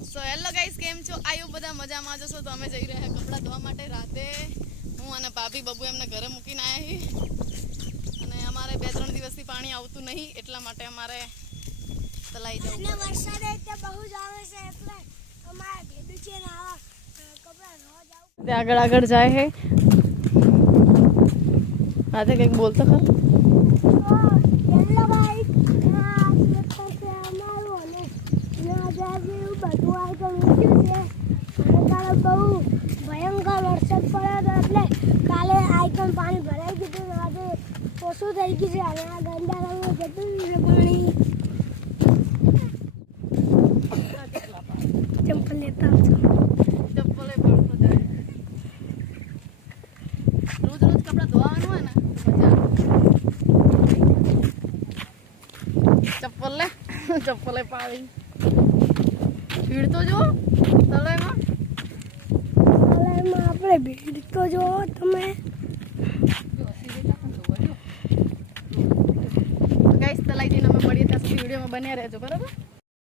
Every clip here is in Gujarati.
સો હેલો ગાઈસ કેમ છો? આયુ બધા મજામાં જશો તો અમે જઈ રહ્યા કપડાં ધોવા માટે રાતે. હું અને ભાભી બબુ એમને ઘરે મૂકીને આવ્યા છીએ અને અમારે બે ત્રણ દિવસથી પાણી આવતું નહીં એટલા માટે અમારે તલાઈ જવું વરસાદ બહુ જ આવે છે એટલે અમારે ભેડું છે કપડાં આગળ આગળ જાય છે રાતે કંઈક બોલતો ખરો યેલો ભાઈ આ લખા છે અમારું અને ના જાજે એવું બધું આ તો મૂક્યું છે અને કાલે બહુ ભયંકર વરસાદ પડ્યો હતો એટલે કાલે આઈકન પાણી ભરાઈ ગયું હતું ને આજે ઓછું થઈ ગયું છે અને આ ગંદા રંગનું જતું છે પાણી ચંપલ લેતા જાય રોજ કપડાં ધોવાનું હોય ને. ચપ્પલ લે. ચપ્પલે પાડી. ભીડ તો જો તળાઈમાં આપણે ભીડ જુઓ. તમે ગાઈસ તલાઈ જઈને અમે મળીએ ત્યાં સુધી વિડીયોમાં બન્યા રહેજો બરાબર?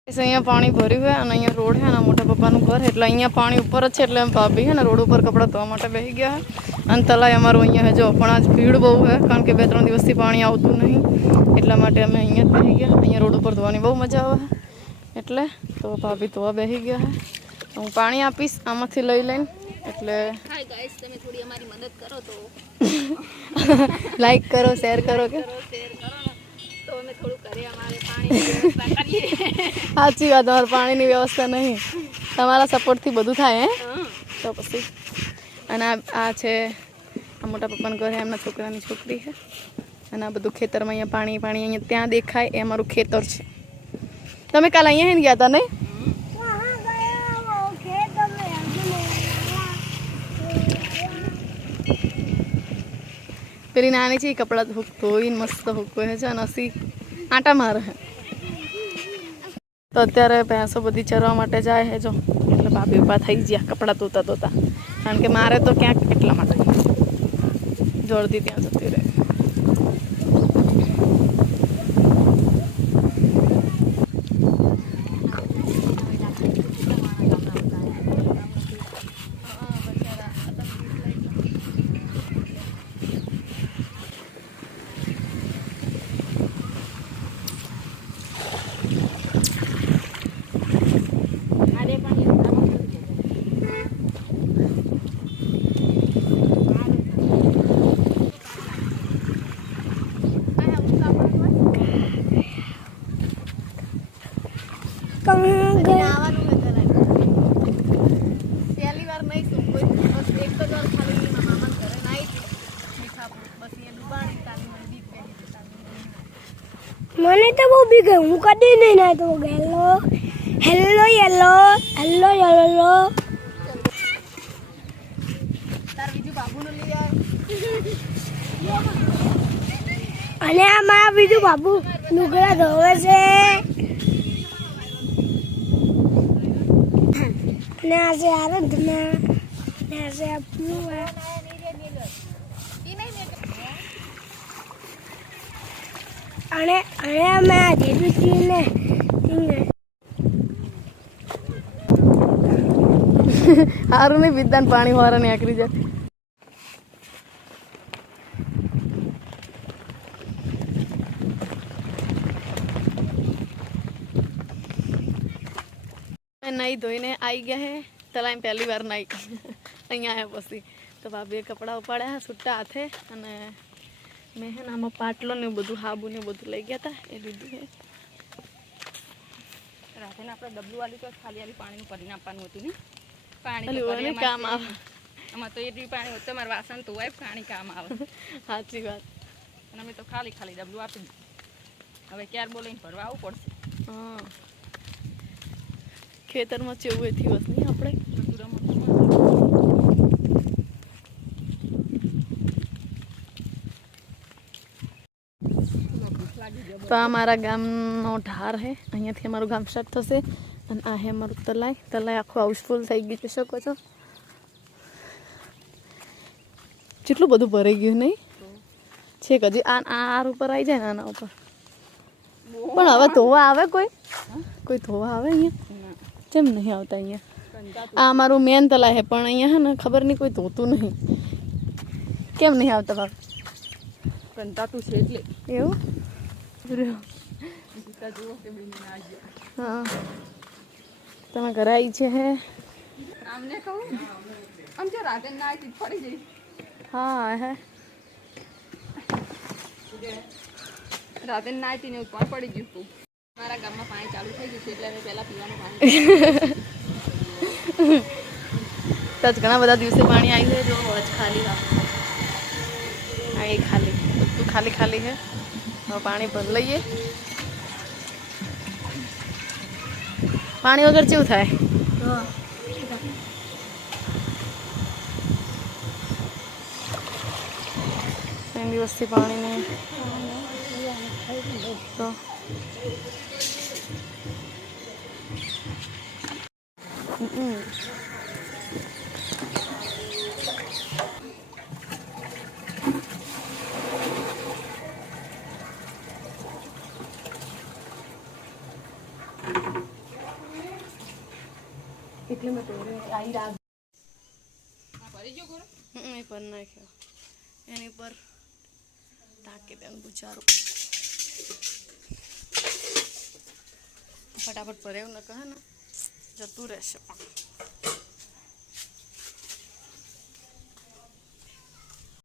ગાઈસ, અહીંયા પાણી ભર્યું હોય અને અહીંયા રોડ છે અને મોટા પપ્પાનું ઘર એટલે અહીંયા પાણી ઉપર જ છે એટલે એમ ભાભી છે ને રોડ ઉપર કપડાં ધોવા માટે બેસી ગયા છે અને તલાઈ અમારું અહીંયા છે જો પણ આજ ભીડ બહુ છે કારણ કે બે ત્રણ દિવસથી પાણી આવતું નહીં. એટલા માટે અમે અહીંયા જ બેસી ગયા અહીંયા રોડ ઉપર ધોવાની બહુ મજા આવે છે એટલે તો ભાભી ધોવા બેસી ગયા છે હું પાણી આપીશ આમાંથી લઈ લઈને. એટલે હાય ગાઈસ તમે થોડી અમારી મદદ કરો તો. લાઈક કરો શેર કરો કે? કરો શેર કરો. સાચી વાત તમારે પાણીની વ્યવસ્થા નહીં તમારા સપોર્ટથી બધું થાય હે તો પછી અને આ છે આ મોટા પપ્પાનું ઘર એમના છોકરાની છોકરી છે અને આ બધું ખેતરમાં અહીંયા પાણી પાણી અહીંયા ત્યાં દેખાય એ અમારું ખેતર છે તમે કાલ અહીંયા ગયા હતા નહીં પેલી નાની છે એ કપડાં ધોઈને મસ્ત હુકવે છે અને હસી આંટા મારે. છે તો અત્યારે ભેંસો બધી ચરવા માટે જાય છે જો. એટલે ભાભી ઊભા થઈ ગયા, કપડાં ધોતા ધોતા. કારણ કે મારે તો ક્યાંક એટલા માટે. જોડતી ત્યાં જતી રહે. મને તો બહુ બી ગયું હું કદી નહીં ના તો hello? Hello yellow hello yellow અને આ મારા બીજું બાબુ લુગડા ધોવે છે. અને આજે આરાધના અને આ છે આપણું અને અને અમે આ જેઠુજીને સારું નહીં વિદ્યાન પાણી વાળા આકરી જાય નહીં ધોઈને આવી ગયા હે. તલાઈ પહેલી વાર નાઈ. અહીંયા આવ્યા પછી. તો ભાભીએ કપડાં ઉપાડ્યા છૂટા હાથે અને મેં હે ને આમાં પાટલો ને બધું હાબુ ને બધું લઈ ગયા હતા એ લીધું હે. રાતેને આપણે ડબલું વાળી તો ખાલી આલી પાણીનું ભરીને આપવાનું હતું ને. પાણી કામ આવે. આમાં તો એટલું પાણી હોય તો મારે વાસણ તો હોય પાણી કામ આવે. સાચી વાત. અને અમે તો ખાલી ખાલી ડબલું આપી દીધું. હવે ક્યારે બોલાવીને ભરવા આવવું પડશે? હા. ખેતરમાં ચેવું એથી વસ નહીં આપણે બધું રમત તો આ મારા ગામનો ઢાર છે અહીંયાથી અમારું ગામ સ્ટાર્ટ થશે અને આ હે અમારું તલાઈ. તલાઈ આખું હાઉસફુલ થઈ ગયું જોઈ શકો છો. કેટલું બધું ભરાઈ ગયું નહીં? છેક હજી આ આ આર ઉપર આવી જાય ને આના ઉપર? પણ હવે ધોવા આવે કોઈ? કોઈ ધોવા આવે અહીંયા? કેમ નહીં આવતા અહીંયા? આ અમારું મેન તલા છે પણ અહીંયા હે ને ખબર નહીં કોઈ ધોતું નહીં. કેમ નહીં આવતા બાપ? કંટાતું છે એટલે. એવું? હા. તમે ઘરે આવી છે હે? આમને કહું? આમ જો રાતે ના આવી પડી જઈ હા હે. રાતે ના આવી ને કોણ પડી ગયું તું મારા ગામમાં પાણી ચાલુ થઈ ગયું છે એટલે મેં પહેલા પીવાનું પાણી તો ઘણા બધા દિવસે પાણી આવી છે જો ખાલી હા આ એ ખાલી. બધું ખાલી ખાલી હવે પાણી ભરી લઈએ પાણી વગર કેવું થાય ત્રણ દિવસથી પાણી નહીં તો. એટલે મેં પહેર્યું આવી રાખ એ પર નાખ્યો. એની પર ઢાંકી દેવાનું ગુજારો. ફટાફટ ભરે એવું ન કહે ને જતું રહેશે પણ